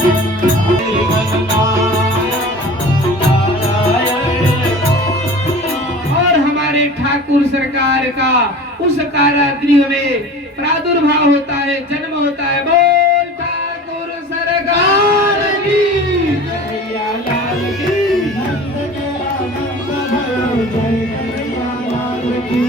और हमारे ठाकुर सरकार का उस कारागृह में प्रादुर्भाव होता है, जन्म होता है। बोल ठाकुर सरकार की, कन्हैया लाल की, कन्हैया लाल की।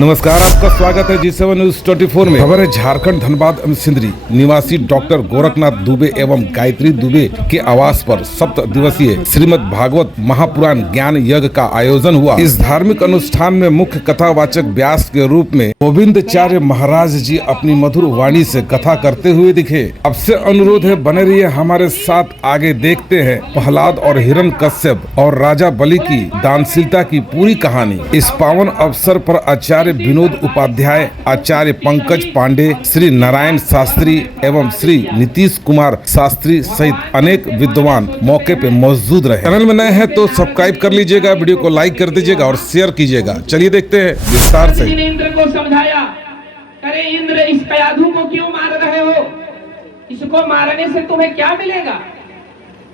नमस्कार, आपका स्वागत है G7 न्यूज 24 में। खबर है झारखंड धनबाद सिंदरी निवासी डॉक्टर गोरखनाथ दुबे एवं गायत्री दुबे के आवास पर 7 दिवसीय श्रीमद् भागवत महापुराण ज्ञान यज्ञ का आयोजन हुआ। इस धार्मिक अनुष्ठान में मुख्य कथावाचक व्यास के रूप में गोविंदाचार्य महाराज जी अपनी मधुर वाणी से कथा करते हुए दिखे। अब से अनुरोध है, बने रहिए हमारे साथ। आगे देखते हैं प्रहलाद और हिरण्यकश्यप और राजा बलि की दानशीलता की पूरी कहानी। इस पावन अवसर पर आचार्य विनोद उपाध्याय, आचार्य पंकज पांडे, श्री नारायण शास्त्री एवं श्री नीतीश कुमार शास्त्री सहित अनेक विद्वान मौके पे मौजूद रहे। चैनल में नए हैं तो सब्सक्राइब कर लीजिएगा, वीडियो को लाइक कर दीजिएगा और शेयर कीजिएगा। चलिए देखते हैं विस्तार से। इंद्र को समझाया, अरे इंद्र, इस कयाधु को क्यों मार रहे हो? इसको मारने से तुम्हें क्या मिलेगा?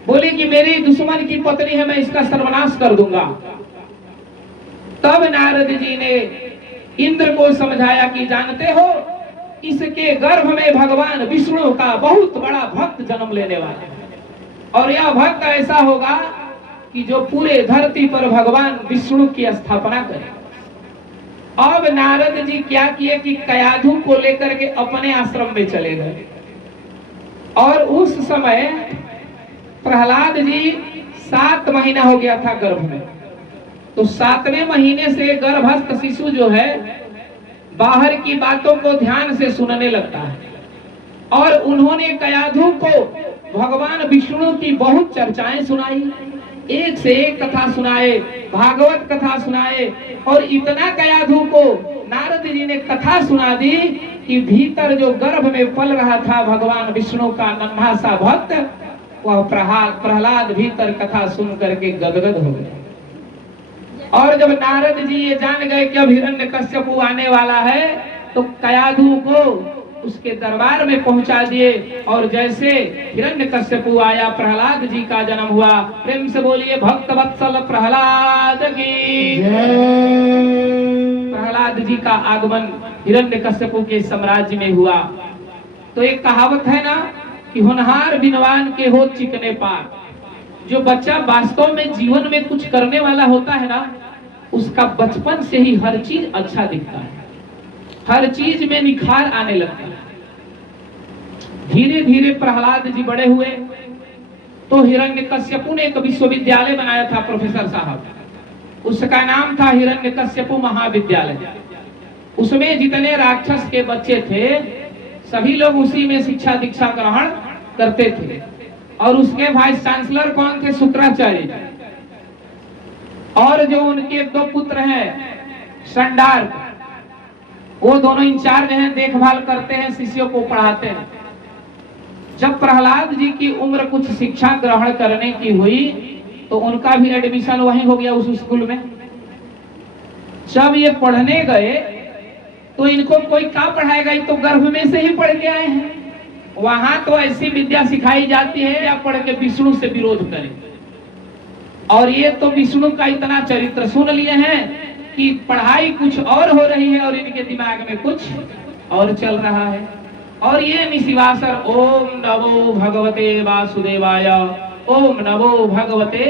बोले कि मेरी दुश्मन की पत्नी है, मैं इसका सर्वनाश कर दूंगा। तब नारद जी ने इंद्र को समझाया कि जानते हो, इसके गर्भ में भगवान विष्णु का बहुत बड़ा भक्त जन्म लेने वाले हैं और यह भक्त ऐसा होगा कि जो पूरे धरती पर भगवान विष्णु की स्थापना करे। अब नारद जी क्या किए कि कयाधु को लेकर के अपने आश्रम में चले गए और उस समय प्रहलाद जी 7 महीना हो गया था गर्भ में। तो 7वें महीने से गर्भस्थ शिशु जो है बाहर की बातों को ध्यान से सुनने लगता है और उन्होंने कयाधु को भगवान विष्णु की बहुत चर्चाएं सुनाई, एक से एक कथा सुनाए, भागवत कथा सुनाए और इतना कयाधु को नारद जी ने कथा सुना दी कि भीतर जो गर्भ में पल रहा था भगवान विष्णु का नन्हा सा भक्त, वह प्रहलाद भीतर कथा सुन करके गदगद हो गया। और जब नारद जी ये जान गए कि अब हिरण्यकश्यप आने वाला है, तो कयाधु को उसके दरबार में पहुंचा दिए और जैसे हिरण्यकश्यप आया, प्रहलाद जी का जन्म हुआ। प्रेम से बोलिए भक्त वत्सल प्रहलाद की जय। प्रहलाद जी का आगमन हिरण्यकश्यप के साम्राज्य में हुआ। तो एक कहावत है ना कि होनहार बिनवान के हो चिकने पार। जो बच्चा वास्तव में जीवन में कुछ करने वाला होता है ना, उसका बचपन से ही हर चीज अच्छा दिखता है, हर चीज में निखार आने लगता है। धीरे धीरे प्रहलाद जी बड़े हुए तो हिरण्यकश्यपु ने एक विश्वविद्यालय बनाया था प्रोफेसर साहब, उसका नाम था हिरण्यकश्यपु महाविद्यालय। उसमें जितने राक्षस के बच्चे थे सभी लोग उसी में शिक्षा दीक्षा ग्रहण करते थे। और उसके वाइस चांसलर कौन थे? शुक्राचार्य। और जो उनके दो पुत्र हैं संडार्क, वो दोनों इंचार्ज हैं, देखभाल करते हैं, शिष्यों को पढ़ाते हैं। जब प्रहलाद जी की उम्र कुछ शिक्षा ग्रहण करने की हुई तो उनका भी एडमिशन वहीं हो गया उस स्कूल में। जब ये पढ़ने गए तो इनको कोई क्या पढ़ाएगा, ये तो गर्भ में से ही पढ़ के आए हैं। वहां तो ऐसी विद्या सिखाई जाती है या पढ़ के विष्णु से विरोध करें। और ये तो विष्णु का इतना चरित्र सुन लिए हैं कि पढ़ाई कुछ और हो रही है और इनके दिमाग में कुछ और चल रहा है। और ये निशिवासर ओम नमो भगवते वासुदेवाय, ओम नमो भगवते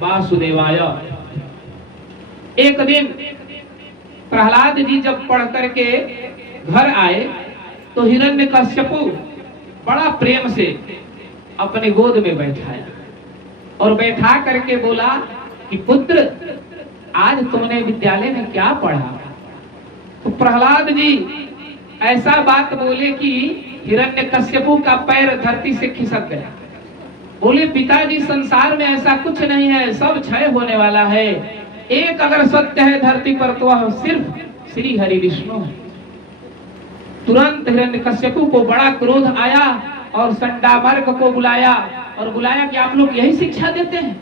वासुदेवाय। एक दिन प्रहलाद जी जब पढ़ करके घर आए तो हिरण्यकश्यपु बड़ा प्रेम से अपने गोद में बैठाया और बैठा करके बोला कि पुत्र, आज तुमने विद्यालय में क्या पढ़ा? तो प्रहलाद जी ऐसा बात बोले कि हिरण्यकश्यपु का पैर धरती से खिसक गया। बोले पिताजी, संसार में ऐसा कुछ नहीं है, सब क्षय होने वाला है। एक अगर सत्य है धरती पर तो वह सिर्फ श्री हरि विष्णु है। तुरंत हिरण्यकश्यपु को बड़ा क्रोध आया और संडामर्क को बुलाया और बुलाया कि आप लोग यही शिक्षा देते हैं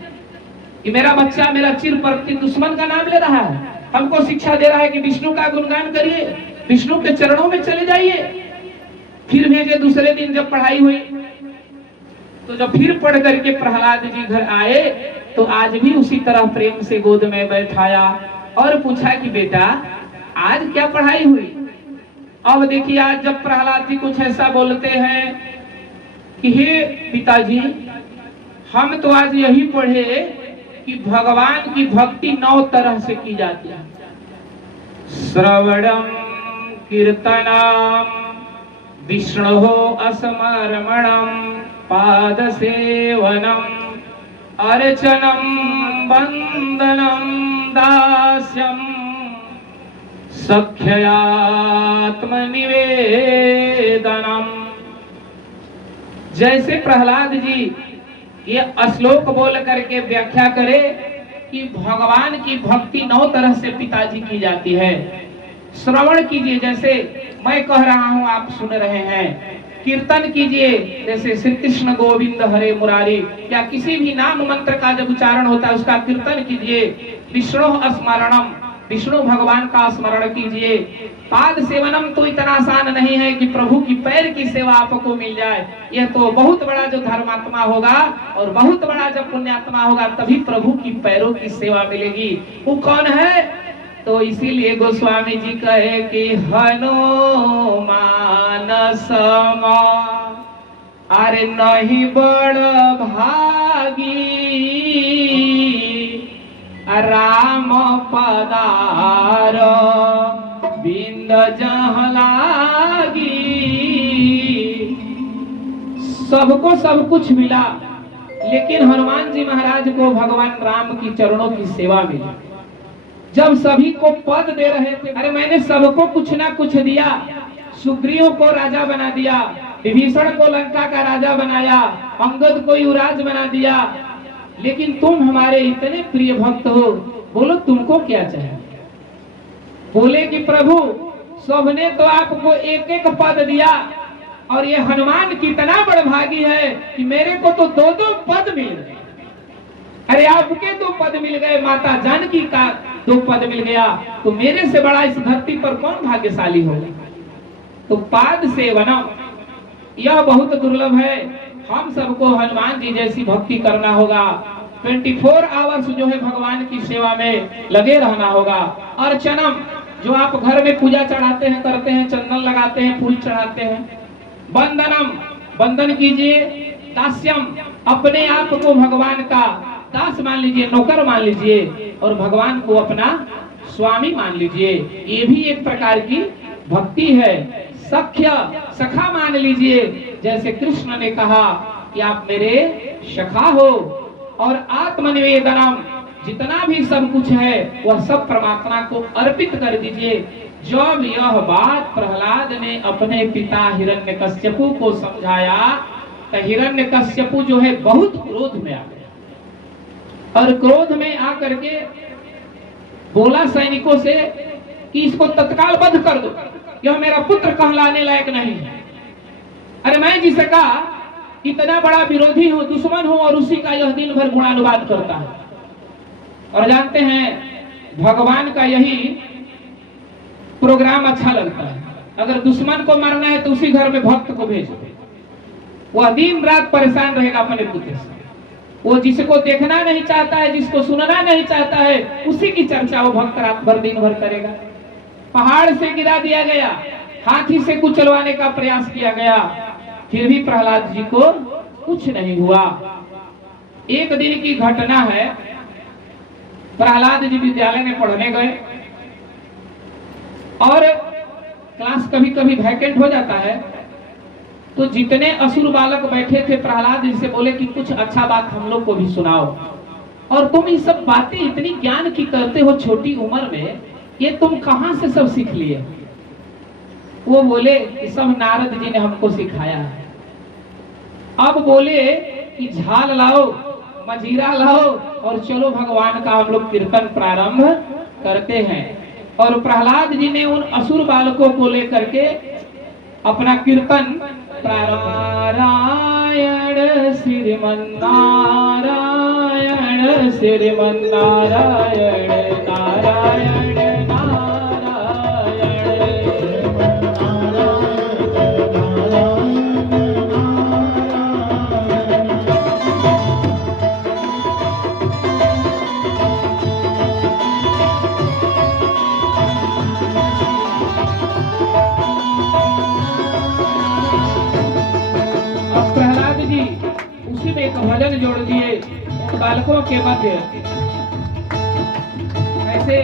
कि मेरा बच्चा मेरा चिर प्रति दुश्मन का नाम ले रहा है, हमको शिक्षा दे रहा है कि विष्णु का गुणगान करिए, विष्णु के चरणों में चले जाइए। फिर भेजे। दूसरे दिन जब पढ़ाई हुई तो जब फिर पढ़ करके प्रहलाद जी घर आए तो आज भी उसी तरह प्रेम से गोद में बैठाया और पूछा कि बेटा आज क्या पढ़ाई हुई? अब देखिए आज जब प्रहलाद जी कुछ ऐसा बोलते हैं कि हे पिताजी, हम तो आज यही पढ़े कि भगवान की भक्ति 9 तरह से की जाती है। श्रवणम कीर्तनम विष्णु अस्मरणम पाद सेवनम अर्चनम वंदनम दास्यम सख्यात्मनिवेदनम। जैसे प्रहलाद जी ये श्लोक बोल करके व्याख्या करे कि भगवान की भक्ति 9 तरह से पिताजी की जाती है। श्रवण कीजिए, जैसे मैं कह रहा हूं आप सुन रहे हैं। कीर्तन कीजिए, जैसे श्री कृष्ण गोविंद हरे मुरारी, या किसी भी नाम मंत्र का जब उच्चारण होता है उसका कीर्तन कीजिए। विष्णु स्मरणम, विष्णु भगवान का स्मरण कीजिए। पाद सेवनम तो इतना आसान नहीं है कि प्रभु की पैर की सेवा आपको मिल जाए। यह तो बहुत बड़ा जो धर्मात्मा होगा और बहुत बड़ा जब पुण्यात्मा होगा तभी प्रभु की पैरों की सेवा मिलेगी। वो कौन है? तो इसीलिए गोस्वामी जी कहे कि हनुमान समा अरे नहीं बड़ भागी, राम पदार बिंद जहलागी। सबको सब कुछ मिला लेकिन हनुमान जी महाराज को भगवान राम की चरणों की सेवा मिली। जब सभी को पद दे रहे थे, अरे मैंने सबको कुछ ना कुछ दिया। सुग्रीव को राजा बना दिया, विभीषण को लंका का राजा बनाया, अंगद को युवराज बना दिया, लेकिन तुम हमारे इतने प्रिय भक्त हो, बोलो तुमको क्या चाहिए? बोले कि प्रभु सबने तो आपको एक एक पद दिया और ये हनुमान कितना बड़भागी है कि मेरे को तो 2-2 पद मिल गए। अरे आपके 2 पद मिल गए, माता जानकी का 2 पद मिल गया, तो मेरे से बड़ा इस धरती पर कौन भाग्यशाली होगा? तो पाद सेवनम यह बहुत दुर्लभ है। हम सबको हनुमान जी जैसी भक्ति करना होगा। 24 आवर्स जो है भगवान की सेवा में लगे रहना होगा। अर्चनम, जो आप घर में पूजा चढ़ाते हैं, करते हैं, चंदन लगाते हैं, फूल चढ़ाते हैं। वंदनम, बंधन कीजिए। दास्यम, अपने आप को भगवान का दास मान लीजिए, नौकर मान लीजिए, और भगवान को अपना स्वामी मान लीजिए। ये भी एक प्रकार की भक्ति है। सख्य, सखा मान लीजिए, जैसे कृष्ण ने कहा कि आप मेरे सखा हो। और आत्मनिवेदनम, जितना भी सब कुछ है वह सब परमात्मा को अर्पित कर दीजिए। जब यह बात प्रहलाद ने अपने पिता हिरण्यकश्यपु को समझाया तो हिरण्यकश्यपु जो है बहुत क्रोध में आ गया, और क्रोध में आकर के बोला सैनिकों से कि इसको तत्काल वध कर दो, यह मेरा पुत्र कहलाने लायक नहीं है। अरे मैं जिसका इतना बड़ा विरोधी हूं, दुश्मन हूं, और उसी का यह दिन भर गुणानुवाद करता है। और जानते हैं भगवान का यही प्रोग्राम अच्छा लगता है। अगर दुश्मन को मारना है तो उसी घर में भक्त को भेजो, वह दिन रात परेशान रहेगा अपने पुत्र से। वो जिसको देखना नहीं चाहता है, जिसको सुनना नहीं चाहता है, उसी की चर्चा वो भक्त रात भर दिन भर करेगा। पहाड़ से गिरा दिया गया, हाथी से कुचलवाने का प्रयास किया गया, फिर भी प्रहलाद जी को कुछ नहीं हुआ। एक दिन की घटना है, प्रहलाद जी विद्यालय में पढ़ने गए और क्लास कभी कभी वैकेंट हो जाता है, तो जितने असुर बालक बैठे थे प्रहलाद जी से बोले कि कुछ अच्छा बात हम लोग को भी सुनाओ, और तुम ये सब बातें इतनी ज्ञान की करते हो छोटी उम्र में, ये तुम कहां से सब सीख लिए? वो बोले कि सब नारद जी ने हमको सिखाया है। अब बोले कि झाल लाओ, मजीरा लाओ, और चलो भगवान का हम लोग कीर्तन प्रारंभ करते हैं। और प्रहलाद जी ने उन असुर बालकों को लेकर के अपना कीर्तन प्रारंभ। नारायण श्रीमन नारायण, श्रीमन नारायण, नारायण एक भजन जोड़ दिए उन बालकों के मध्य, ऐसे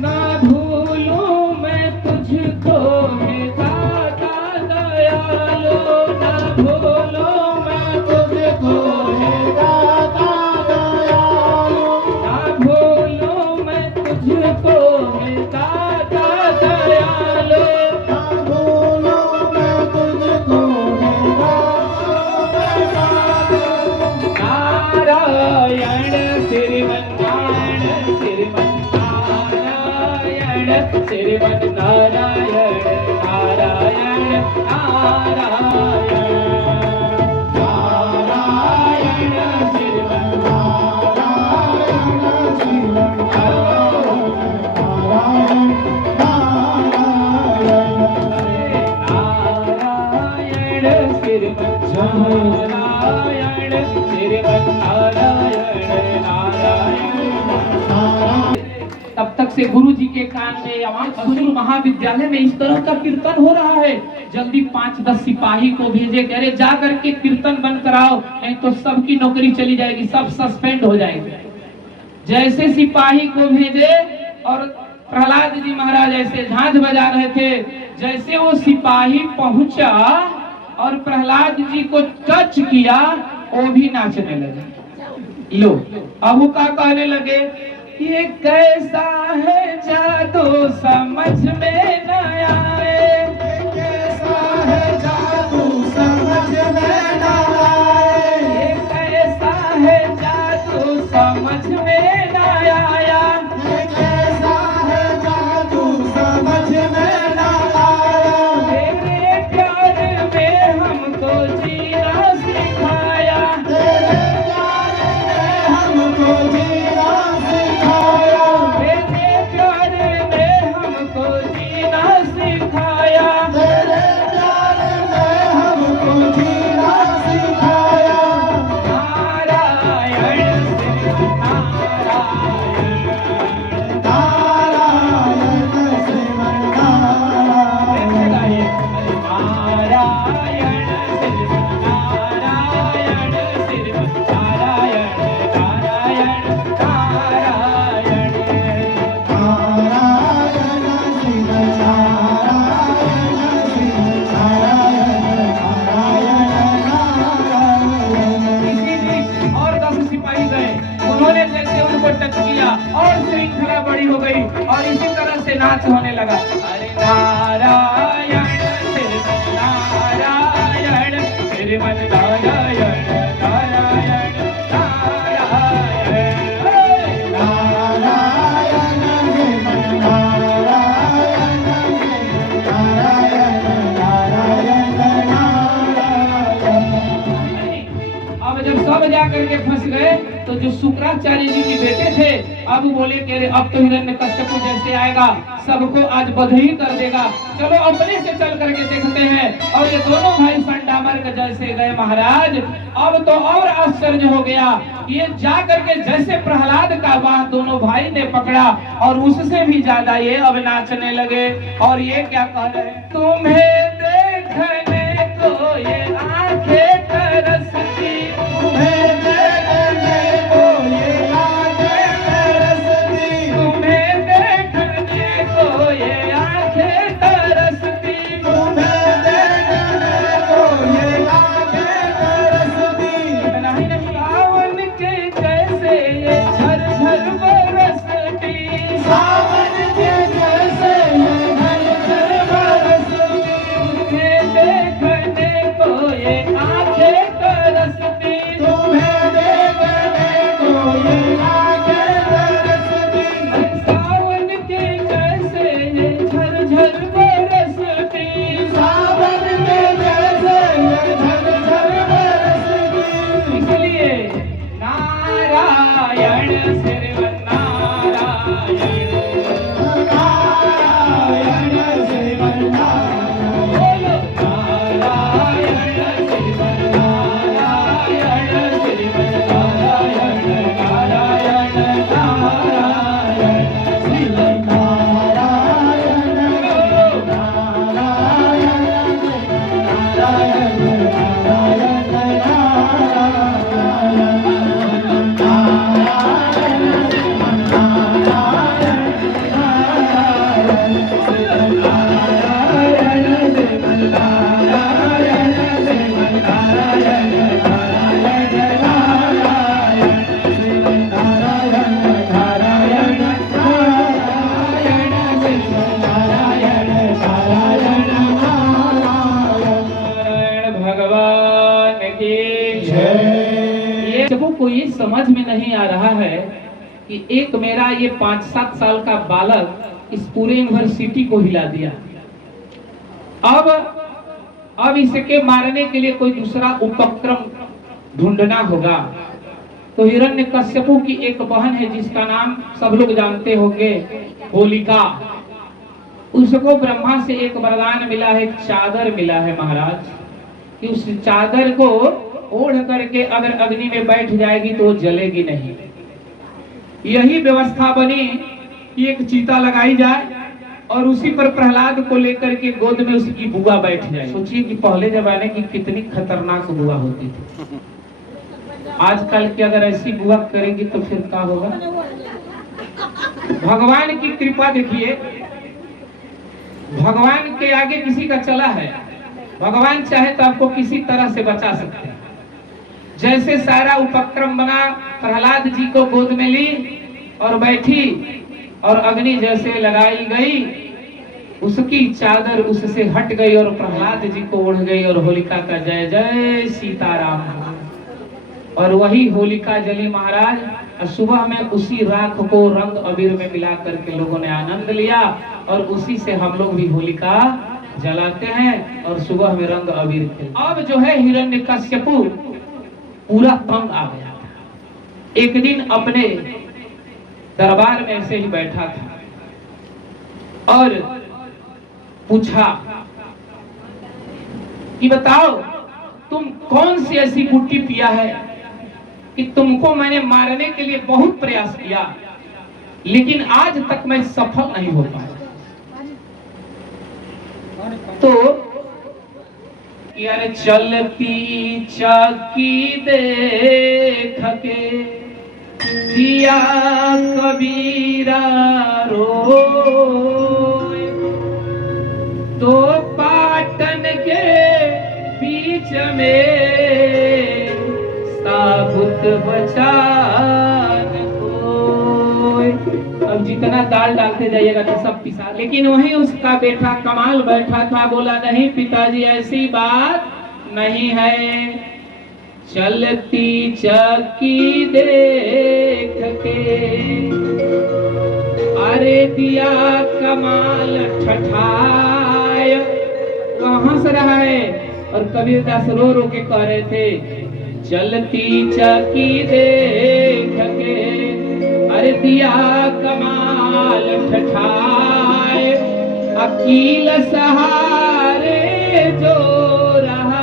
ना भूलूं मैं तुझको हे दाता दयालु, ना भूलूं मैं तुझको हे दाता दयालु, ना भूलूं मैं तुझको हे दाता दयालु, ना भूलूं मैं तुझको हे नारायण श्रीमन नारायण, श्रीमन नारायण, श्रीमन नारायण, नारायण नारायण, नारायण श्रीमन नारायण, श्रीमन नारायण, नारायण श्रीमन नारायण, श्रीमन नारायण, नारायण। तब तक से गुरु जी के कान में आवाज, असुर महाविद्यालय में इस तरह का कीर्तन हो रहा है, जल्दी 5-10 सिपाही को भेजे, कह रहे जा करके कीर्तन बंद कराओ, नहीं तो सबकी नौकरी चली जाएगी, सब सस्पेंड हो जाएंगे। जैसे सिपाही को भेजे और प्रहलाद जी महाराज ऐसे झांझ बजा रहे थे, जैसे वो सिपाही पहुंचा और प्रहलाद जी को टच किया, वो भी नाचने लगे। लो अब वो क्या कहने लगे, ये कैसा है जादू समझ में न आए, कैसा है जादू समझ में न आए, ये कैसा है जादू समझ में न आया, ये कैसा है जादू समझ में न आया, तेरे प्यार में हमको जीना सिखाया, तेरे प्यार में हमको जीना सिखाया, तेरे प्यार में हमको जीना सिखाया। नाच होने लगा। अरे नारायण श्रीमन नारायण श्रीमन नारायण नारायण नारायण नारायण श्रीमन नारायण नारायण नारायण नारायण। अब जब सब जा करके फंस गए तो जो शुक्राचार्य जी के बेटे थे अब बोले कि अरे अब तो हिरण्यकश्यप जैसे आएगा सबको आज बधाई कर देगा, चलो अपने से चल करके देखते हैं। और ये दोनों भाई संडामर के जैसे गए महाराज। अब तो और आश्चर्य हो गया, ये जा करके जैसे प्रहलाद का बाह दोनों भाई ने पकड़ा और उससे भी ज्यादा ये अब नाचने लगे। और ये क्या कह रहे हैं, तुम्हें देखने को ये आंखें तरसती, तुम्हें देखने को ये आंखें तरसती, तुम्हें देखने को ये आंखें तरसती, तुम्हें देखने को ये आंखें तरसती। नहीं नहीं सावन के जैसे ये झरझर बरसती, सावन के जैसे ये झरझर बरसती, तुम्हें देखने को ये आंखें तरसती, तुम्हें देखने को ये आंखें तरसती। सावन के जैसे ये झरझर बरसती। सावन के जैसे ये झरझर बरसती। इसलिए नारायण श्रीमन नारायण नारायण श्रीमन नारायण बोलो नारायण श्रीमन नारायण श्रीमन नारायण नारायण नारायण श्रीमन नारायण नारायण भगवान की जय। सबको ये समझ में नहीं आ रहा है कि एक मेरा ये 5-7 साल का बालक इस पूरे यूनिवर्सिटी को हिला दिया। अब इसके मारने के लिए कोई दूसरा उपक्रम ढूंढना होगा। तो हिरण्यकश्यपु की एक बहन है जिसका नाम सब लोग जानते होंगे, होलिका। उसको ब्रह्मा से एक वरदान मिला है, एक चादर मिला है महाराज, कि उस चादर को ओढ़ करके अगर अग्नि में बैठ जाएगी तो वो जलेगी नहीं। यही व्यवस्था बनी कि एक चीता लगाई जाए और उसी पर प्रहलाद को लेकर के गोद में उसकी बुआ बैठ जाए। सोचिए कि पहले जमाने की कितनी खतरनाक बुआ होती थी। आजकल की अगर ऐसी बुआ करेंगी तो फिर क्या होगा। भगवान की कृपा देखिए, भगवान के आगे किसी का चला है। भगवान चाहे तो आपको किसी तरह से बचा सकते हैं। जैसे सारा उपक्रम बना, प्रहलाद जी को गोद में ली और बैठी और अग्नि जैसे लगाई गई, उसकी चादर उससे हट गई और प्रहलाद जी को उड़ गई और होलिका का जय जय सीताराम। और वही होलिका जली महाराज। और सुबह में उसी राख को रंग अबीर में मिला करके लोगों ने आनंद लिया और उसी से हम लोग भी होलिका जलाते हैं और सुबह में रंग अबीर खेलते। अब जो है हिरण्यकश्यपु पूरा तंग आ गया था। एक दिन अपने दरबार में ऐसे ही बैठा था और पूछा कि बताओ तुम कौन सी ऐसी बुट्टी पिया है कि तुमको मैंने मारने के लिए बहुत प्रयास किया लेकिन आज तक मैं सफल नहीं हो पाया। तो यार चलती चाकी देख के दिया कबीरा रोए, तो पाटन के बीच में साबुत बचान कोई। अब जितना दाल डालते जाइएगा तो सब पिसा। लेकिन वहीं उसका बेटा कमाल बैठा था, बोला नहीं पिताजी ऐसी बात नहीं है, चलती चक्की देख के अरे दिया कमाल ठठाय। वह हंस रहा है और कबीरदास रो रो के कह रहे थे, चलती चक्की देख के अरे दिया कमाल ठठाए, अकील सहारे जो रहा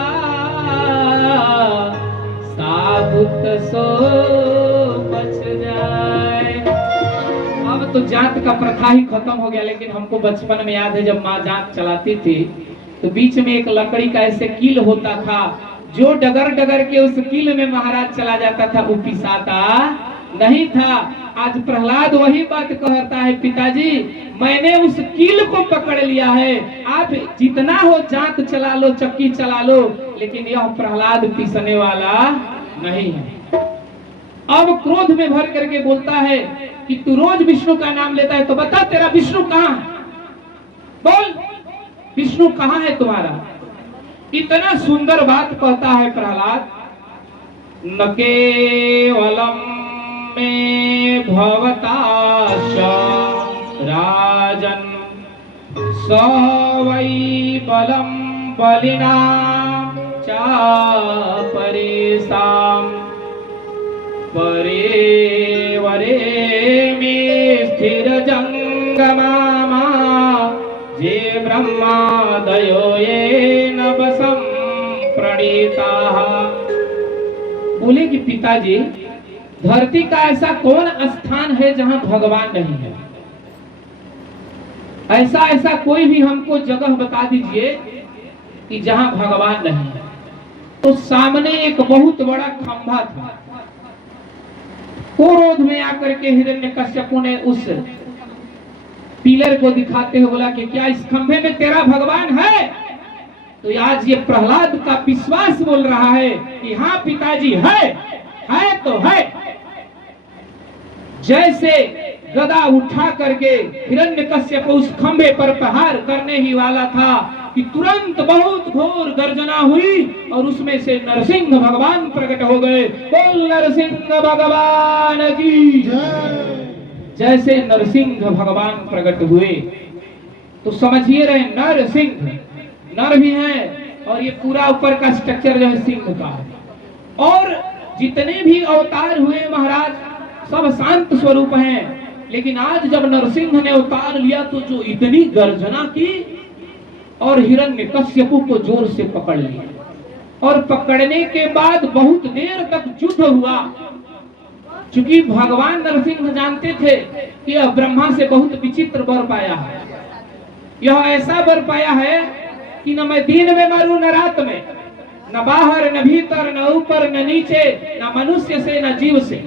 साबुत सो बच जाए। अब तो जात का प्रथा ही खत्म हो गया, लेकिन हमको बचपन में याद है जब माँ जात चलाती थी तो बीच में एक लकड़ी का ऐसे कील होता था, जो डगर डगर के उस कील में महाराज चला जाता था वो पिसाता नहीं था। आज प्रहलाद वही बात कहता है, पिताजी मैंने उस कील को पकड़ लिया है, आप जितना हो जात चला लो, चक्की चला लो, लेकिन यह प्रहलाद पीसने वाला नहीं है। अब क्रोध में भर करके बोलता है कि तू रोज विष्णु का नाम लेता है, तो बता तेरा विष्णु कहाँ है, बोल विष्णु कहाँ है तुम्हारा। इतना सुंदर बात कहता है प्रहलाद, न केवलम में भवताश राजन सवै बलम बलिना चा परेशाम परे वरे में स्थिर जंगमामा जे ब्रह्मादयो ये नवसम प्रणीता। बोले कि पिताजी धरती का ऐसा कौन स्थान है जहां भगवान नहीं है, ऐसा ऐसा कोई भी हमको जगह बता दीजिए कि जहां भगवान नहीं है। तो सामने एक बहुत बड़ा खंभा था, क्रोध में आकर के हिरण्यकश्यप ने उस पिलर को दिखाते हुए बोला कि क्या इस खंभे में तेरा भगवान है। तो आज ये प्रहलाद का विश्वास बोल रहा है कि हाँ पिताजी है तो है। जैसे गदा उठा करके हिरण्यकश्यप उस खंभे पर प्रहार करने ही वाला था कि तुरंत बहुत घोर गर्जना हुई और उसमें से नरसिंह भगवान प्रकट हो गए। बोल नरसिंह भगवान की जैसे नरसिंह भगवान प्रकट हुए तो समझिए रहे नरसिंह, नर भी है और ये पूरा ऊपर का स्ट्रक्चर जो है सिंह का है। और जितने भी अवतार हुए महाराज सब शांत स्वरूप हैं, लेकिन आज जब नरसिंह ने अवतार लिया तो जो इतनी गर्जना की और हिरण्यकश्यप को जोर से पकड़ लिया, और पकड़ने के बाद बहुत देर तक युद्ध हुआ। चूंकि भगवान नरसिंह जानते थे कि यह ब्रह्मा से बहुत विचित्र वर पाया है, यह ऐसा वर पाया है कि न मैं दिन में मरूं न रात में, न बाहर न भीतर न ऊपर न नीचे, न मनुष्य से न जीव से।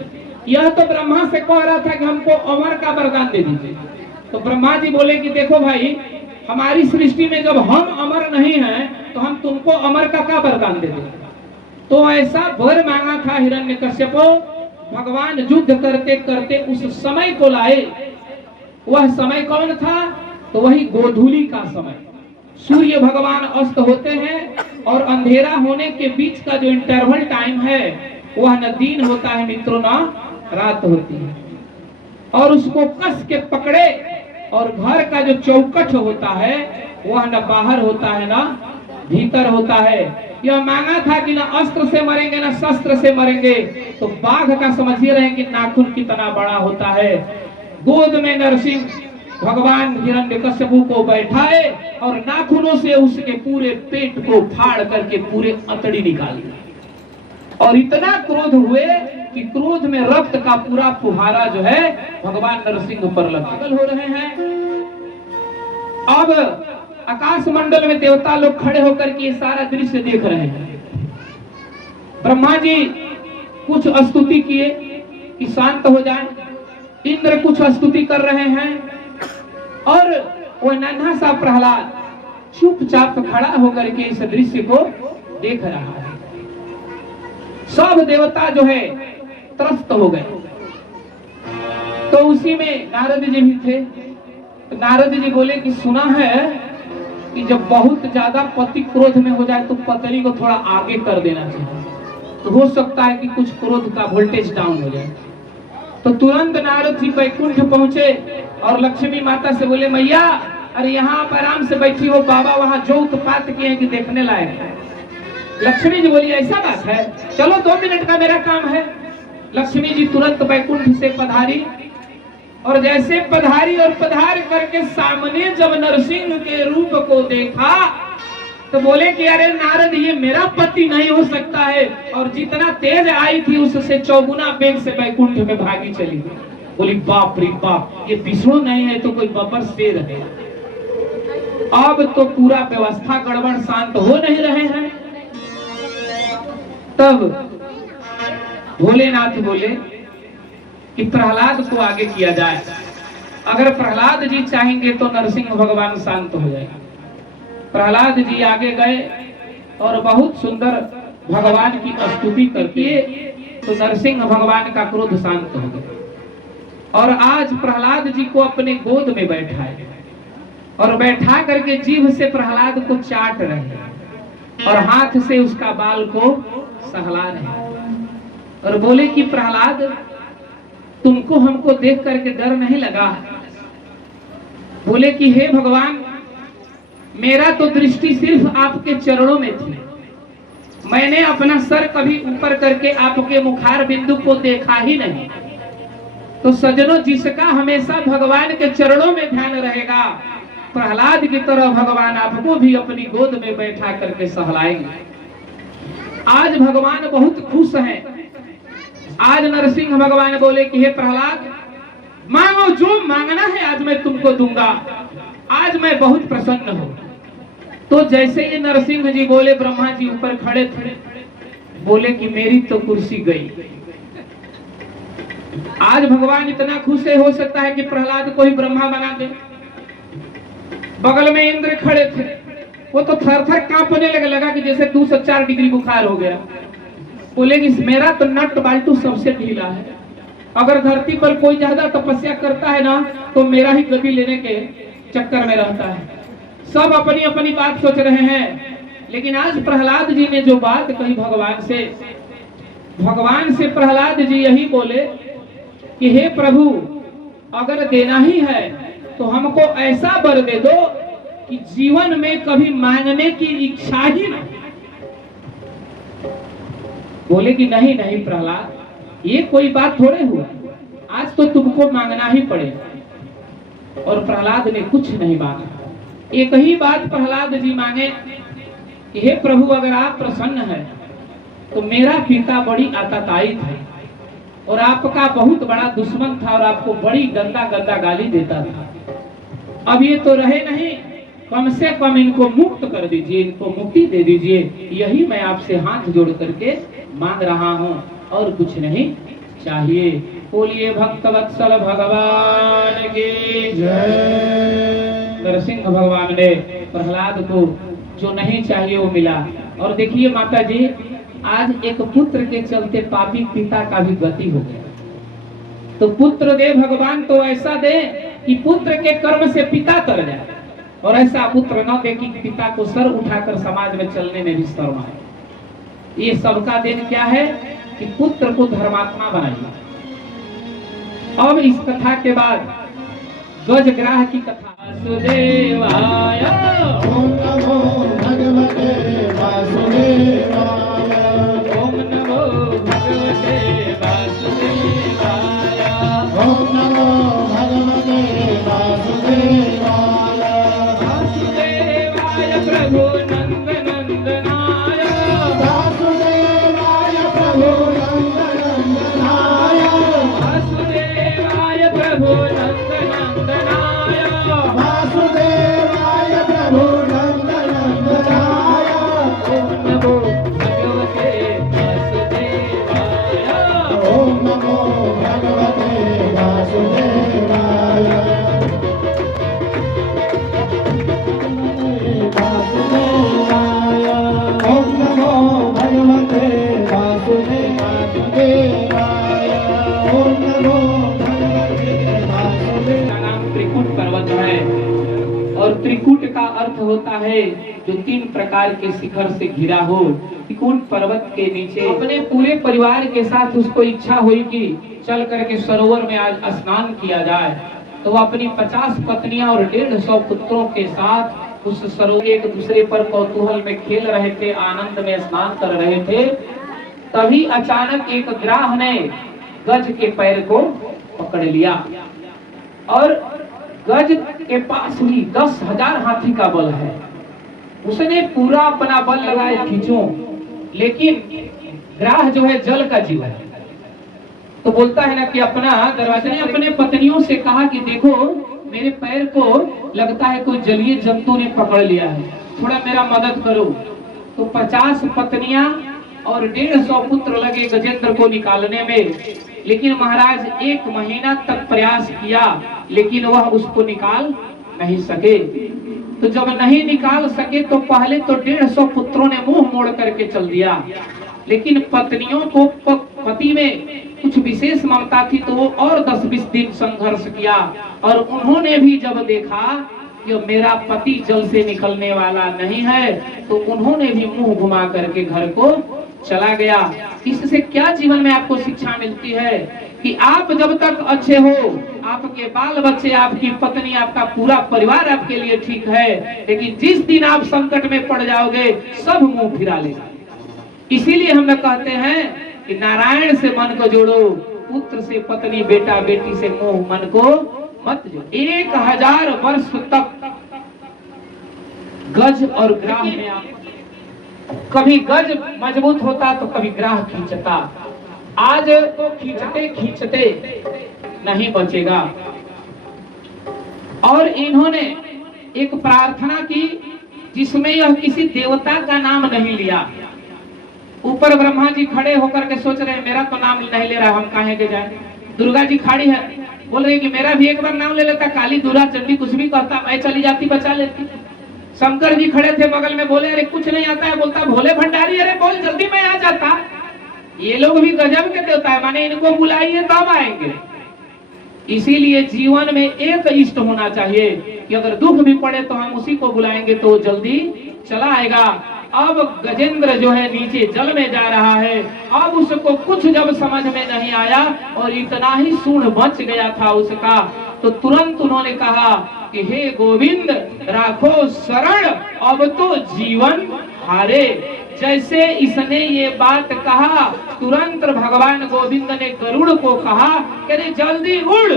यह तो ब्रह्मा से कह रहा था कि हमको अमर का वरदान दे दीजिए। तो ब्रह्मा जी बोले कि देखो भाई, हमारी सृष्टि में जब हम अमर नहीं हैं तो हम तुमको अमर का क्या वरदान दे दें। तो ऐसा वर मांगा था हिरण्यकश्यप। भगवान युद्ध करते करते उस समय को लाए। वह समय कौन था? तो वही गोधूली का समय। सूर्य भगवान अस्त होते हैं और अंधेरा होने के बीच का जो इंटरवल टाइम है वह न दिन होता है मित्रों, न रात होती है। और उसको कस के पकड़े और घर का जो चौकट होता है वह न बाहर होता है न भीतर होता है। यह मांगा था कि न अस्त्र से मरेंगे न शस्त्र से मरेंगे। तो बाघ का समझिए रहे कि नाखून कितना बड़ा होता है। गोद में नरसिंह भगवान हिरण्यकश्यपु को बैठाए और नाखूनों से उसके पूरे पेट को फाड़ करके पूरे अतड़ी निकाली। और इतना क्रोध हुए कि क्रोध में रक्त का पूरा फुहारा जो है भगवान नरसिंह पर पागल हो रहे हैं। अब आकाश मंडल में देवता लोग खड़े होकर के सारा दृश्य देख रहे हैं। ब्रह्मा जी कुछ स्तुति किए कि शांत हो जाए, इंद्र कुछ स्तुति कर रहे हैं और वो नन्हा सा प्रहलाद चुपचाप खड़ा होकर के इस दृश्य को देख रहा है। सब देवता जो है त्रस्त हो गए। तो उसी में नारद जी भी थे। तो नारद जी बोले कि सुना है कि जब बहुत ज्यादा पति क्रोध में हो जाए तो पत्नी को थोड़ा आगे कर देना चाहिए, तो हो सकता है कि कुछ क्रोध का वोल्टेज डाउन हो जाए। तो तुरंत नारद जी बैकुंठ पहुंचे और लक्ष्मी माता से बोले, मैया अरे यहाँ आप आराम से बैठी हो, बाबा वहाँ जो उत्पात किए हैं कि देखने लायक है। लक्ष्मी जी बोली ऐसा बात है, चलो 2 मिनट का मेरा काम है। लक्ष्मी जी तुरंत बैकुंठ से पधारी और जैसे पधारी और पधार करके सामने जब नरसिंह के रूप को देखा तो बोले कि अरे नारद ये मेरा पति नहीं हो सकता है, और जितना तेज आई थी उससे 4 वेग से बैकुंठ में भागी चली। बोली बाप रे बाप, ये विष्णु नहीं है तो कोई बब्बर शेर है। अब तो पूरा व्यवस्था गड़बड़, शांत हो नहीं रहे हैं। तब भोलेनाथ बोले कि प्रहलाद को आगे किया जाए, अगर प्रहलाद जी चाहेंगे तो नरसिंह भगवान शांत हो जाएगा। प्रहलाद जी आगे गए और बहुत सुंदर भगवान की स्तुति करके तो नरसिंह भगवान का क्रोध शांत हो गया। और आज प्रहलाद जी को अपने गोद में बैठाए और बैठा करके जीभ से प्रहलाद को चाट रहे हैं और हाथ से उसका बाल को सहला रहे हैं और बोले कि प्रहलाद तुमको हमको देख करके डर नहीं लगा? बोले कि हे भगवान, मेरा तो दृष्टि सिर्फ आपके चरणों में थी, मैंने अपना सर कभी ऊपर करके आपके मुखार बिंदु को देखा ही नहीं। तो सजनों, जिसका हमेशा भगवान के चरणों में ध्यान रहेगा, प्रहलाद की तरह भगवान आपको भी अपनी गोद में बैठा करके सहलाएंगे। आज भगवान बहुत खुश हैं। आज नरसिंह भगवान बोले कि हे प्रहलाद, मांगो जो मांगना है आज मैं तुमको दूंगा, आज मैं बहुत प्रसन्न हूं। तो जैसे ये नरसिंह जी बोले, ब्रह्मा जी ऊपर खड़े थे, बोले कि मेरी तो कुर्सी गई। आज भगवान इतना खुश है, हो सकता है कि प्रहलाद को ही ब्रह्मा बना दे। बगल में इंद्र खड़े थे, वो तो थर थर कांपने लगा कि जैसे 204 डिग्री बुखार हो गया। बोले कि मेरा तो नट बाल्टू सबसे ढीला है, अगर धरती पर कोई ज्यादा तपस्या करता है ना तो मेरा ही गति लेने के चक्कर में रहता है। सब अपनी अपनी बात सोच रहे हैं, लेकिन आज प्रहलाद जी ने जो बात कही भगवान से प्रहलाद जी यही बोले कि हे प्रभु, अगर देना ही है तो हमको ऐसा वर दे दो कि जीवन में कभी मांगने की इच्छा ही ना। बोले कि नहीं नहीं प्रहलाद, ये कोई बात थोड़े हुआ, आज तो तुमको मांगना ही पड़ेगा। और प्रहलाद ने कुछ नहीं मांगा। एक ही बात प्रहलाद जी मांगे कि हे प्रभु, अगर आप प्रसन्न हैं तो मेरा पिता बड़ी आततायी था और आपका बहुत बड़ा दुश्मन था और आपको बड़ी गंदा गंदा गाली देता था। अब ये तो रहे नहीं, कम से कम इनको मुक्त कर दीजिए, इनको मुक्ति दे दीजिए, यही मैं आपसे हाथ जोड़ करके मांग रहा हूँ, और कुछ नहीं चाहिए। बोलिए भक्तवत्सल भगवान की जय। नरसिंह भगवान ने प्रहलाद को जो नहीं चाहिए वो मिला। और देखिए माता जी, आज एक पुत्र के चलते पापी पिता का भी गति हो गया। तो पुत्र दे भगवान तो ऐसा दे कि पुत्र के कर्म से पिता तर जाए, और ऐसा पुत्र न दे कि पिता को सर उठाकर समाज में चलने में भी शर्म आए। ये सबका देन क्या है कि पुत्र को धर्मात्मा बनाइए। अब इस कथा के बाद गजग्राह की कथा। वासुदेवाय ओम नमो भगवते वासुदेवाय। ओम नमो भगवते वासुदेवाय। ओम नमो भगवते वासुदेवाय। वासुदेवाय प्रभु नंद नंदनाय। वासुदेवाय प्रभु नंद नंदनाय। वासुदेवाय प्रभु नंद नंदनाय। वासुदेवाय प्रभु नंद नंदनाय। ओम नमो भगवते होता है जो 3 प्रकार के शिखर से घिरा हो, त्रिकुट पर्वत के नीचे। अपने पूरे परिवार के साथ उसको इच्छा हुई कि चल करके सरोवर में आज स्नान किया जाए। तो वो अपनी 50 पत्नियां और 150 पुत्रों के साथ उस सरोवर एक दूसरे पर कौतूहल में खेल रहे थे, आनंद में स्नान कर रहे थे। तभी अचानक एक ग्राह ने गज के पैर को पकड़ लिया और गज के पास भी 10,000 हाथी का बल है। उसने पूरा अपना बल लगाया खींचो, लेकिन ग्राह जो है जल का जीव है, तो बोलता है ना कि अपना दरवाजे ने अपने पत्नियों से कहा कि देखो मेरे पैर को लगता है कोई जलीय जंतु ने पकड़ लिया है, थोड़ा मेरा मदद करो। तो 50 पत्नियां और 150 पुत्र लगे गजेंद्र को निकालने में, लेकिन महाराज 1 महीना तक प्रयास किया, लेकिन वह उसको निकाल नहीं सके। तो जब नहीं निकाल सके तो पहले तो 150 पुत्रों ने मुंह मोड़ करके चल दिया, लेकिन पत्नियों को पति में कुछ विशेष ममता थी, तो वो और 10-20 दिन संघर्ष किया। और उन्होंने भी जब देखा कि मेरा पति जल से निकलने वाला नहीं है, तो उन्होंने भी मुंह घुमा करके घर को चला गया। इससे क्या जीवन में आपको शिक्षा मिलती है कि आप जब तक अच्छे हो, आपके बाल बच्चे, आपकी पत्नी, आपका पूरा परिवार आपके लिए ठीक है, लेकिन जिस दिन आप संकट में पड़ जाओगे सब मुंह फिरा लेगा। इसीलिए हम लोग कहते हैं कि नारायण से मन को जोड़ो, पुत्र से पत्नी, बेटा बेटी से मोह मन को मत जोड़ो। 1000 वर्ष तक गज और ग्राह में आप कभी गज मजबूत होता तो कभी ग्राह खींचता। आज तो खींचते खींचते नहीं बचेगा। और इन्होंने एक प्रार्थना की जिसमें यह किसी देवता का नाम नहीं लिया। ऊपर ब्रह्मा जी खड़े होकर के सोच रहे हैं मेरा तो नाम नहीं ले रहा, हम काहे के जाए। दुर्गा जी खड़ी है, बोल रही कि मेरा भी एक बार नाम ले लेता, काली दुर्गा चंडी कुछ भी कहता, मैं चली जाती बचा लेती। शंकर जी खड़े थे बगल में, बोले अरे कुछ नहीं आता है, बोलता भोले भंडारी अरे बोल जल्दी मैं आ जाता। ये लोग भी गजब के देवता है, माने इनको बुलाइए तब आएंगे। इसीलिए जीवन में एक इष्ट होना चाहिए कि अगर दुख भी पड़े तो हम उसी को बुलाएंगे तो जल्दी चला आएगा। अब गजेंद्र जो है नीचे जल में जा रहा है, अब उसको कुछ जब समझ में नहीं आया और इतना ही सूढ़ बच गया था उसका, तो तुरंत उन्होंने कहा कि हे गोविंद राखो शरण, अब तो जीवन हारे। जैसे इसने ये बात कहा, तुरंत भगवान गोविंद ने गरुड़ को कहा कि जल्दी उड़।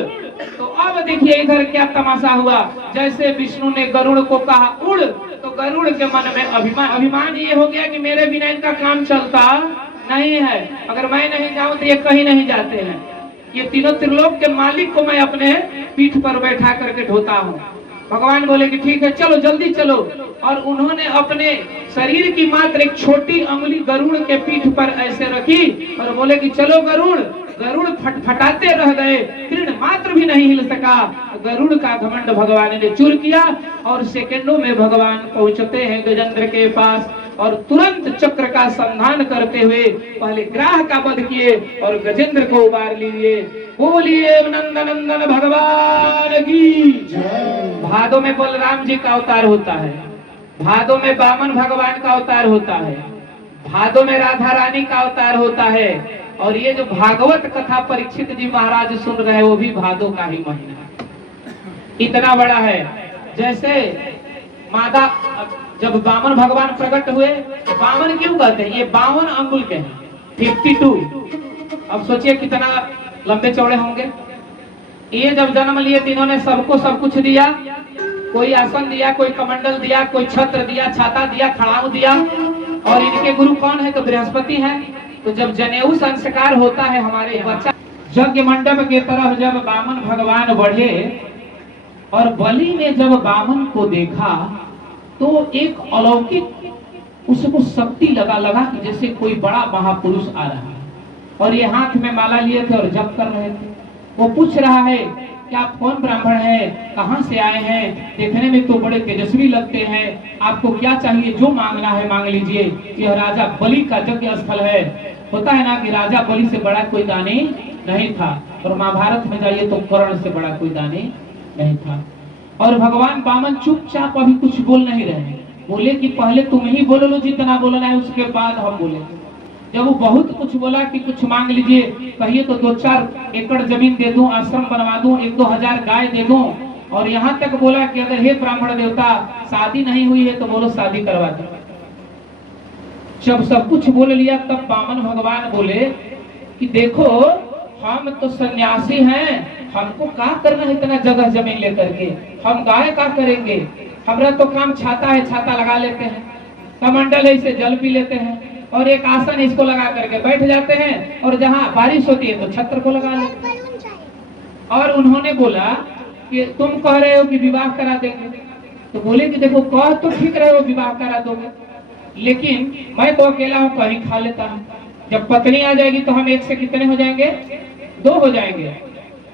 तो अब देखिए इधर क्या तमाशा हुआ, जैसे विष्णु ने गरुड़ को कहा उड़, तो गरुड़ के मन में अभिमान ये हो गया कि मेरे बिना इनका काम चलता नहीं है, अगर मैं नहीं जाऊं तो ये कहीं नहीं जाते हैं। ये तीनों त्रिलोक के मालिक को मैं अपने पीठ पर बैठा करके ढोता हूँ। भगवान बोले कि ठीक है चलो जल्दी चलो, और उन्होंने अपने शरीर की मात्र एक छोटी अंगुली गरुड़ के पीठ पर ऐसे रखी और बोले कि चलो गरुड़। गरुड़ फटफटाते रह गए, तीर्ण मात्र भी नहीं हिल सका। गरुड़ का घमंड भगवान ने चूर किया और सेकंडों में भगवान पहुंचते हैं गजेंद्र के पास और तुरंत चक्र का संधान करते हुए पहले ग्राह का वध किए और गजेंद्र को उबार लिए। बोलिए नंदनंदन भगवान की। भादों में बलराम जी का अवतार होता है, भादों में वामन भगवान का अवतार होता है, भादों में राधा रानी का अवतार होता है। और ये जो भागवत कथा परीक्षित जी महाराज सुन रहे हैं वो भी भादों का ही महीना इतना बड़ा है। जैसे मादा जब वामन भगवान प्रकट हुए, वामन क्यों कहते हैं, ये 52 अंगुल के हैं, 52। अब सोचिए कितना लंबे चौड़े होंगे। ये जब जन्म लिए तीनों ने सबको सब कुछ दिया, कोई आसन दिया, कोई कमंडल दिया, कोई छत्र दिया, छाता दिया, खड़ाऊ दिया। और इनके गुरु कौन है, तो बृहस्पति है। तो जब जनेऊ संस्कार होता है हमारे बच्चा, यज्ञ मंडप के तरफ जब वामन भगवान बढ़े और बलि ने जब वामन को देखा तो एक अलौकिक उसको शक्ति लगा कि जैसे कोई बड़ा महापुरुष आ रहा है। और ये हाथ में माला लिए थे और जप कर रहे थे। वो पूछ रहा है कि आप कौन ब्राह्मण हैं, कहाँ से आए हैं, देखने में तो बड़े तेजस्वी लगते हैं, आपको क्या चाहिए, जो मांगना है मांग लीजिए। यह राजा बलि का यज्ञ स्थल है। होता है ना कि राजा बलि से बड़ा कोई दानी नहीं था, और महाभारत में जाइए तो कर्ण से बड़ा कोई दानी नहीं था। और भगवान वामन चुपचाप अभी कुछ बोल नहीं रहे। बोले कि पहले तुम ही बोल लो जितना बोलना है, उसके बाद हम बोले। जब वो बहुत कुछ बोला कि कुछ मांग लीजिए, कहिए तो 2-4 एकड़ जमीन दे दूं, आश्रम बनवा दूं, 1-2 हजार गाय दे दूं, और यहाँ तक बोला कि अगर हे ब्राह्मण देवता शादी नहीं हुई है तो बोलो शादी करवा दो। जब सब कुछ बोल लिया तब वामन भगवान बोले कि देखो हम तो सन्यासी हैं, हमको क्या करना है इतना जगह जमीन लेकर के, हम गाय क्या करेंगे, हमारा तो काम छाता है, छाता लगा लेते हैं, कमंडल है इसे जल पी लेते हैं, और एक आसन इसको लगा करके बैठ जाते हैं, और जहाँ बारिश होती है तो छत्र को लगा लेते हैं। और उन्होंने बोला कि तुम कह रहे हो कि विवाह करा देंगे, तो बोले कि देखो कह तो ठीक रहे हो विवाह करा दोगे, लेकिन मैं तो अकेला हूँ, कहीं खा लेता हूँ, जब पत्नी आ जाएगी तो हम एक से कितने हो जाएंगे, 2 हो जाएंगे,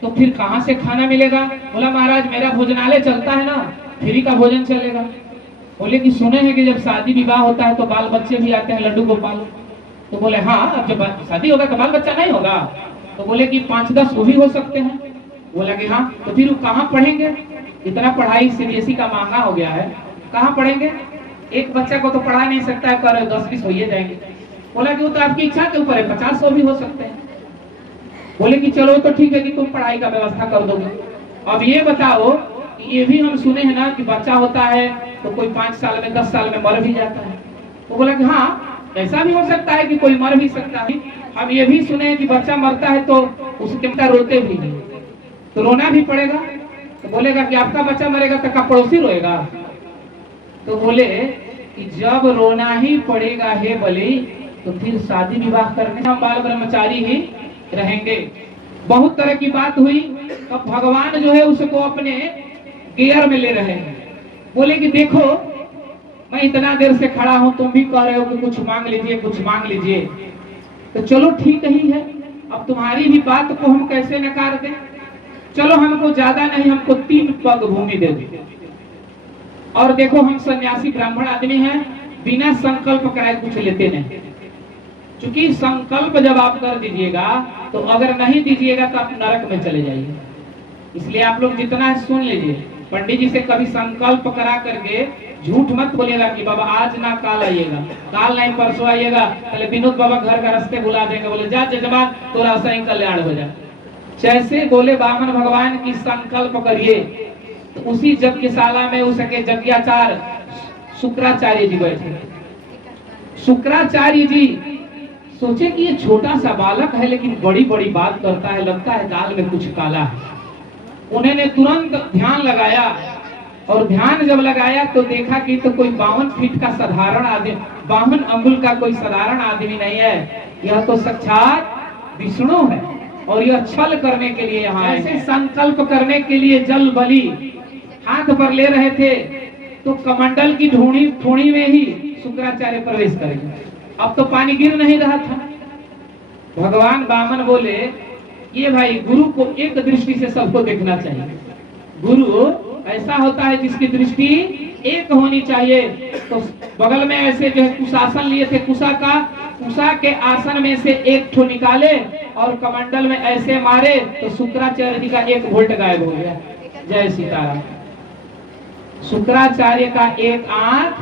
तो फिर कहाँ से खाना मिलेगा। बोला महाराज मेरा भोजनालय चलता है ना, फ्री का भोजन चलेगा। बोले कि सुने हैं कि जब शादी विवाह होता है तो बाल बच्चे भी आते हैं लड्डू गोपाल। तो बोले हाँ, अब जब शादी होगा तो बाल बच्चा नहीं होगा। तो बोले कि 5-10 वो भी हो सकते हैं। बोला कि हाँ, तो फिर वो कहाँ पढ़ेंगे, इतना पढ़ाई सीबीएसई का महंगा हो गया है, कहाँ पढ़ेंगे, एक बच्चा को तो पढ़ा नहीं सकता है, कर 10-20 हो ही जाएंगे। बोला कि वो तो आपकी इच्छा के ऊपर है, 50-100 भी हो सकते हैं। बोले कि चलो तो ठीक है कि तुम पढ़ाई का व्यवस्था कर दोगे। अब ये बताओ, ये भी हम सुने हैं ना कि बच्चा होता है तो कोई 5 साल में 10 साल में मर भी जाता है। तो बोला कि हाँ ऐसा भी हो सकता है कि कोई मर भी सकता है। हम ये भी सुने हैं कि बच्चा मरता है तो उसके पिता रोते भी नहीं, तो रोना भी पड़ेगा। तो बोलेगा कि आपका बच्चा मरेगा तो क्या पड़ोसी रोएगा। तो बोले कि जब रोना ही पड़ेगा हे बलि, तो फिर शादी विवाह करने हम बाल ब्रह्मचारी ही रहेंगे। बहुत तरह की बात हुई। तो भगवान जो है उसको अपने गियर में ले रहे हैं। बोले कि देखो मैं इतना देर से खड़ा हूं, तुम भी कह रहे हो कि कुछ मांग लीजिए, कुछ मांग लीजिए, तो चलो ठीक ही है, अब तुम्हारी भी बात को हम कैसे नकार दें। चलो हमको ज्यादा नहीं, हमको 3 पग भूमि दे दो। और देखो हम सन्यासी ब्राह्मण आदमी हैं, बिना संकल्प कराए कुछ लेते नहीं, क्योंकि संकल्प जब आप कर दीजिएगा तो अगर नहीं दीजिएगा तो आप नरक में चले जाइए। इसलिए आप लोग जितना सुन लीजिए, पंडित जी से कभी संकल्प करा करके झूठ मत बोलिएगा कि बाबा आज ना काल आइएगा, काल नहीं परसों आइएगा, पहले विनोद बाबा घर का रास्ते बुला देंगे, बोले जा जजमान तोरा सही कल्याण हो जाए। जैसे बोले वामन भगवान की संकल्प करिए, तो उसी यज्ञशाला में उसके यज्ञाचार्य शुक्राचार्य जी बैठे। शुक्राचार्य जी सोचे कि ये छोटा सा बालक है लेकिन बड़ी बड़ी बात करता है, लगता है दाल में कुछ काला है। उन्होंने तुरंत ध्यान लगाया, और ध्यान जब लगाया तो देखा कि तो कोई 52 फीट का साधारण आदमी, 52 अंगुल का कोई साधारण आदमी नहीं है, यह तो साक्षात विष्णु है, और यह छल करने के लिए यहाँ ऐसे संकल्प करने के लिए जल बलि हाथ पर ले रहे थे, तो कमंडल की ठोड़ी में ही शुक्राचार्य प्रवेश करेंगे। अब तो पानी गिर नहीं रहा था। भगवान वामन बोले ये भाई गुरु को एक दृष्टि से सबको देखना चाहिए। गुरु ऐसा होता है जिसकी दृष्टि एक होनी चाहिए। तो बगल में ऐसे जो है कुशासन लिए थे, कुशा के आसन में से एक ठो निकाले और कमंडल में ऐसे मारे तो शुक्राचार्य जी का 1 वोल्ट गायब हो गया। जय सीताराम। शुक्राचार्य का एक आंख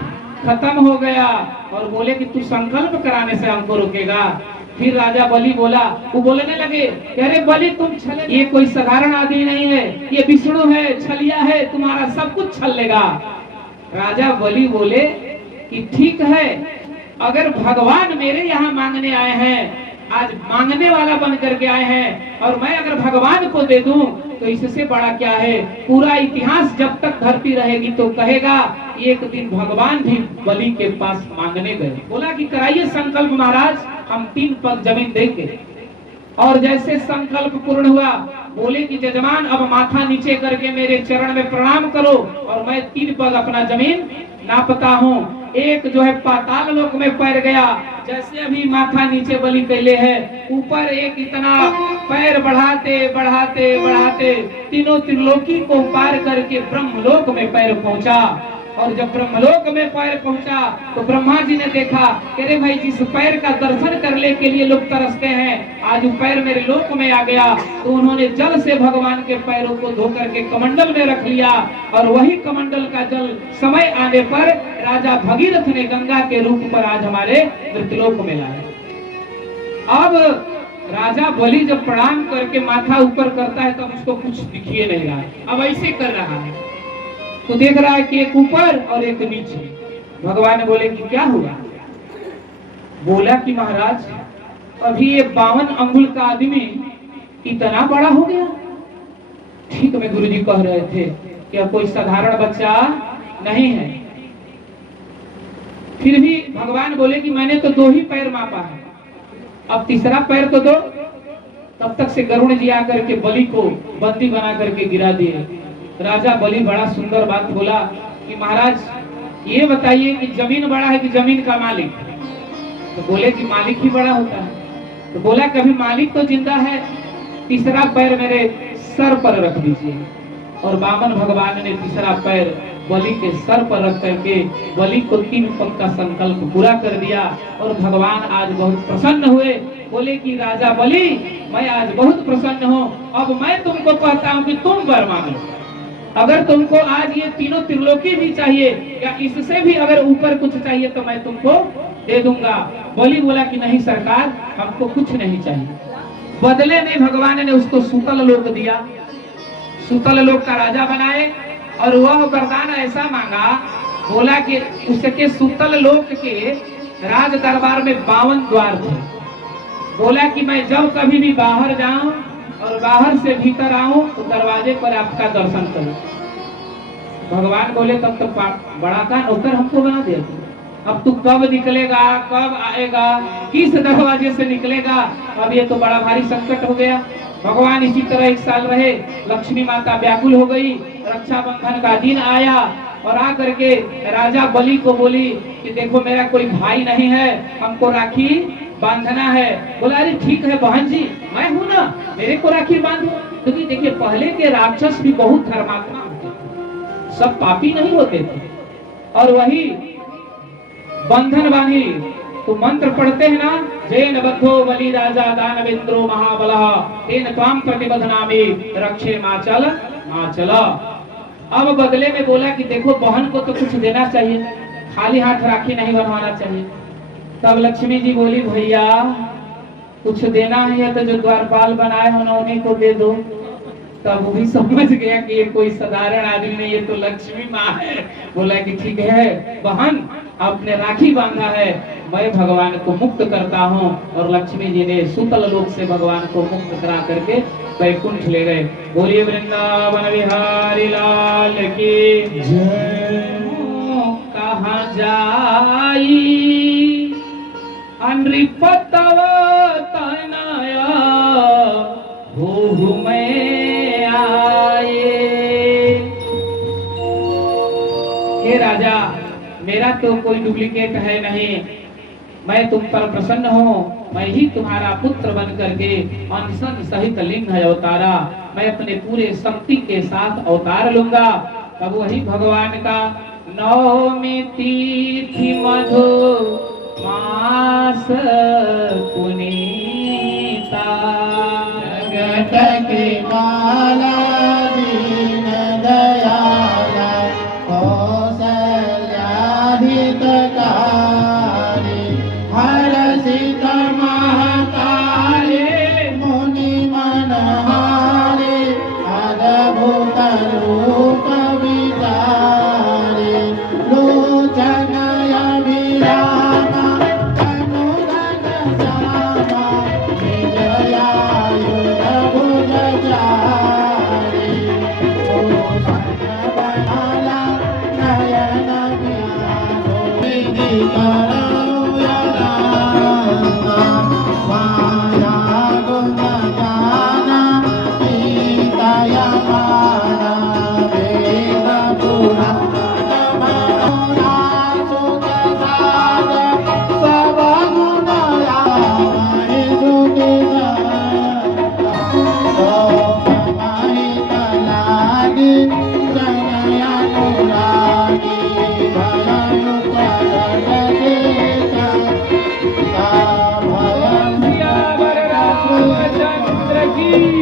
खत्म हो गया, और बोले कि तू संकल्प कराने से हमको रोकेगा। फिर राजा बलि बोला, वो बोलने लगे अरे बलि तुम छले, ये कोई साधारण आदमी नहीं है, ये विष्णु है, छलिया है, तुम्हारा सब कुछ छल लेगा। राजा बलि बोले कि ठीक है, अगर भगवान मेरे यहाँ मांगने आए हैं, आज मांगने वाला बन करके आए हैं, और मैं अगर भगवान को दे दूं तो इससे बड़ा क्या है। पूरा इतिहास जब तक धरती रहेगी तो कहेगा एक दिन भगवान भी बलि के पास मांगने गए। बोला कि कराइए संकल्प महाराज, हम 3 पग जमीन देंगे। और जैसे संकल्प पूर्ण हुआ, बोले कि जजमान अब माथा नीचे करके मेरे चरण में प्रणाम करो, और मैं 3 पग अपना जमीन नापता हूँ। एक जो है पाताल लोक में पैर गया, जैसे अभी माथा नीचे बलि कैले है, ऊपर एक इतना पैर बढ़ाते बढ़ाते बढ़ाते तीनों त्रिलोकी को पार करके ब्रह्मलोक में पैर पहुंचा। और जब ब्रह्मलोक में पैर पहुंचा तो ब्रह्मा जी ने देखा कि अरे भाई जिस पैर का दर्शन करने के लिए लोग तरसते हैं, आज वो पैर मेरे लोक में आ गया। तो उन्होंने जल से भगवान के पैरों को धो करके कमंडल में रख लिया और वही कमंडल का जल समय आने पर राजा भगीरथ ने गंगा के रूप पर आज हमारे मृतलोक में लाया। अब राजा बलि जब प्रणाम करके माथा ऊपर करता है तब उसको कुछ दिखिए नहीं रहा है, अब ऐसे कर रहा है तो देख रहा है कि एक ऊपर और एक नीचे। भगवान बोले कि क्या हुआ? बोला कि महाराज अभी ये 52 अंगुल का आदमी इतना बड़ा हो गया। ठीक में गुरुजी कह रहे थे कि अब कोई साधारण बच्चा नहीं है। फिर भी भगवान बोले कि मैंने तो 2 ही पैर मापा है, अब तीसरा पैर तो दो। तब तक से गरुड़ जी आकर के बलि को बंदी बना करके गिरा दिए। राजा बलि बड़ा सुंदर बात बोला कि महाराज ये बताइए कि जमीन बड़ा है कि जमीन का मालिक? तो बोले कि मालिक ही बड़ा होता है। तो बोला कभी मालिक तो जिंदा है, तीसरा पैर मेरे सर पर रख दीजिए। और वामन भगवान ने तीसरा पैर बलि के सर पर रख करके बलि को 3 पग का संकल्प पूरा कर दिया। और भगवान आज बहुत प्रसन्न हुए, बोले कि राजा बलि मैं आज बहुत प्रसन्न हूँ, अब मैं तुमको कहता हूँ कि तुम वर मांगो। अगर तुमको आज ये तीनों त्रिलोकी भी चाहिए या इससे भी अगर ऊपर कुछ चाहिए तो मैं तुमको दे दूंगा। बलि बोला कि नहीं सरकार, हमको कुछ नहीं चाहिए। बदले में भगवान ने उसको सूतल लोक दिया, सूतल लोक का राजा बनाए। और वह वरदान ऐसा मांगा, बोला कि उसके सूतल लोक के राज दरबार में 52 द्वार थे। बोला कि मैं जब कभी भी बाहर जाऊं और बाहर से भीतर आऊं तो दरवाजे पर आपका दर्शन करूं। भगवान बोले तब तो बड़ा का नौकर हमको बना दिया, अब तू कब निकलेगा, कब आएगा, किस दरवाजे से निकलेगा? अब ये तो बड़ा भारी संकट हो गया। भगवान इसी तरह 1 साल रहे। लक्ष्मी माता व्याकुल हो गई, रक्षाबंधन का दिन आया और आकर के राजा बलि को बोली कि देखो मेरा कोई भाई नहीं है, हमको राखी बांधना है। बोला अरे ठीक है बहन जी, मैं हूं ना, मेरे को राखी बांधो। क्योंकि देखिए पहले के राक्षस भी बहुत धर्मात्मा होते थे, सब पापी नहीं होते थे। और वही बंधन बांधी तो मंत्र पढ़ते हैं ना, जैन बद्धो बलि राजा दानवेंद्रो महाबलः तेन त्वाम प्रतिबध्नामि रक्षे माचल माचल। अब बदले में बोला कि देखो बहन को तो कुछ देना चाहिए, खाली हाथ राखी नहीं बनवाना चाहिए। तब लक्ष्मी जी बोली भैया कुछ देना है तो जो द्वारपाल बनाए उन्होंने को दे दो। तब वो भी समझ गया कि ये कोई साधारण आदमी नहीं, ये तो लक्ष्मी माँ है। बोला कि ठीक है बहन, आपने राखी बांधा है, मैं भगवान को मुक्त करता हूँ। और लक्ष्मी जी ने सूतल लोक से भगवान को मुक्त करा करके वैकुंठ ले गए। बोलिए वृंदावन बिहारी लाल की जय। कहाँ जाई नृपतव तनया हो में आए। हे राजा, मेरा तो कोई डुप्लीकेट है नहीं, मैं तुम पर प्रसन्न हूँ। मैं ही तुम्हारा पुत्र बन करके अनशन सहित लिंग अवतारा, मैं अपने पूरे शक्ति के साथ अवतार लूंगा। तब वही भगवान का 9वीं तिथि मधु मास पुनीता जगत के माला दीन दयाला कौशल्याधितकारी हर्षित महतारे मुनि मनहारे अद्भुत रूप विचारे लोचन अभिरामा अनुरग श्यामा विजयायुध भुज चारे की